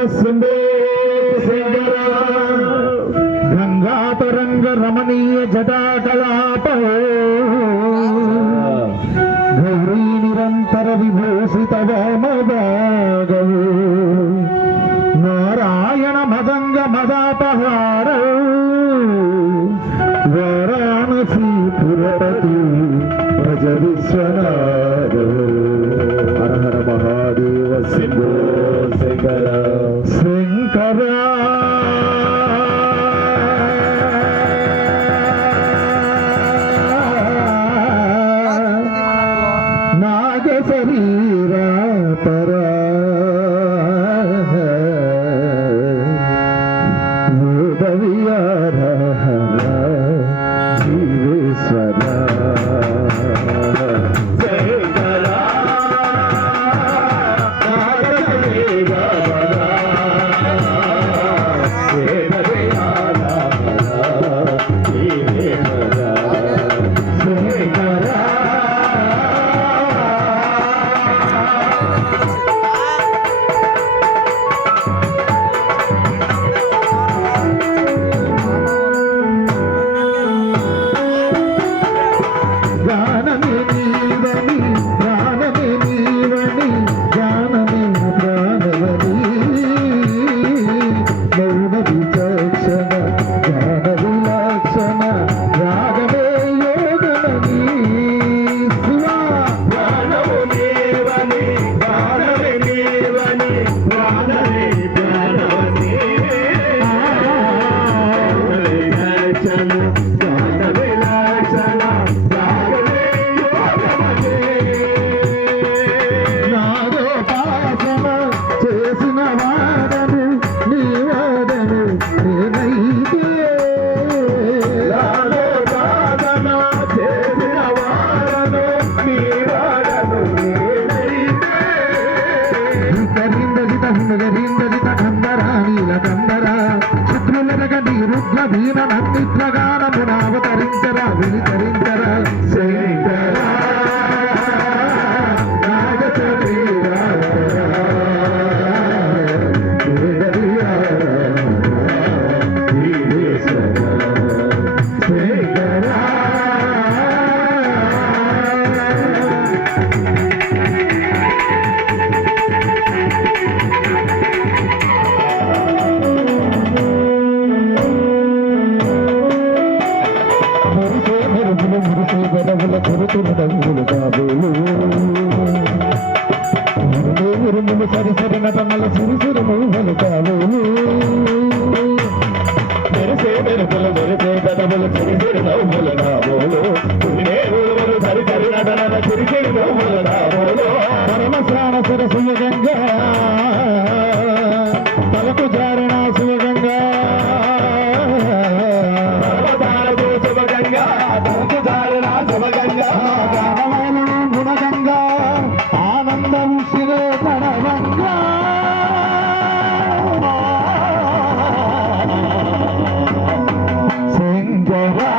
వస్తుండే గంగాతరంగ రమణీయ జటాకలాప గౌరీ నిరంతర విభూషిత వామభాగవు నారాయణ మదంగ మదాపహార వారాణసీ పురపతి భజ విశ్వనాథ హర హర మహాదేవ శంభో శంకర శంకర నాగ శరీర పరా అవతరించరా వినితరించరా శంకరా సరి సరి నటనల సిరిసిరి మౌహలు కావులు మెరిసే మెరుపులు మెరిసే కథములు సిరిసిరి నవ్వులు కాబోలు సరి సరి నటనల సిరిసిరి నవ్వులు కాబోలు పరమశ్రాణ సరస్సు గంగా తలకు జారణ శివగంగా శివగంగా తలకు జారణ శివగంగా గుణగంగా ఆనందం శివే ప్రణవంగా శంకరా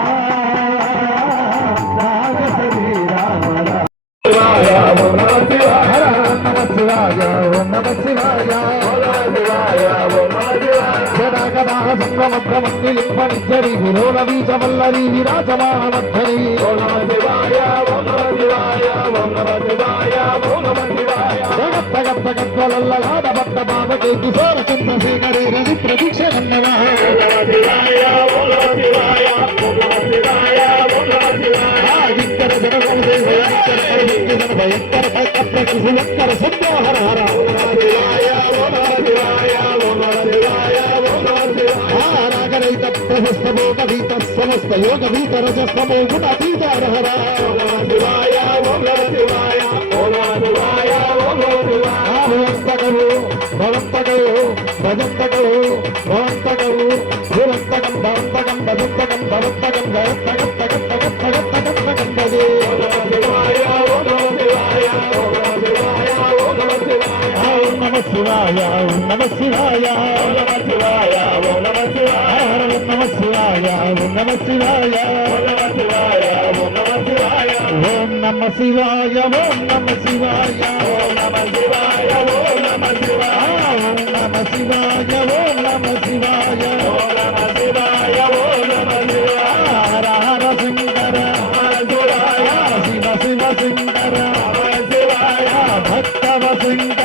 సంగమద్రమద్రిలింపనిద్దరి విరోలవీచవల్లరి విరాజమానమద్ధరి జగత్తగత్తగత్వలల్లలాడబట్ట బాబకే కిశోర చంద్రశేఖరే రవి ప్రతీక్ష కన్నవా ఇక్కర భయంకర భయంకర శబ్దో హర హర నాగరైత ప్రశస్తమో కవిత సమస్త యోగ వీత రజస్తమో గుణాతీత హర హర భవంతకలు భజంతకలు భవంతకలు భురంతకం భవంతకం భజంతకం భవంతకం భయంతకం తగం తగం తగం తగం తగం భజే నమ శివాయ నమ శివాయ నమ శివాయ నమ శివాయ నమ శివాయ నమ శివాయ నమ శివాయ నమ శివాయ ఓం నమ శివాయ ఓం నమ శివాయ ఓం నమ శివాయ ఓం నమ శివాయ ఓం నమ శివాయ శివాయ ఓం నమ శివాయ ఓం నమ శివాయ ఓం నమ శివాయ హర హర శంకర హర శివాయ శివ శివ శంకర హర శివాయ భక్తవ శంకర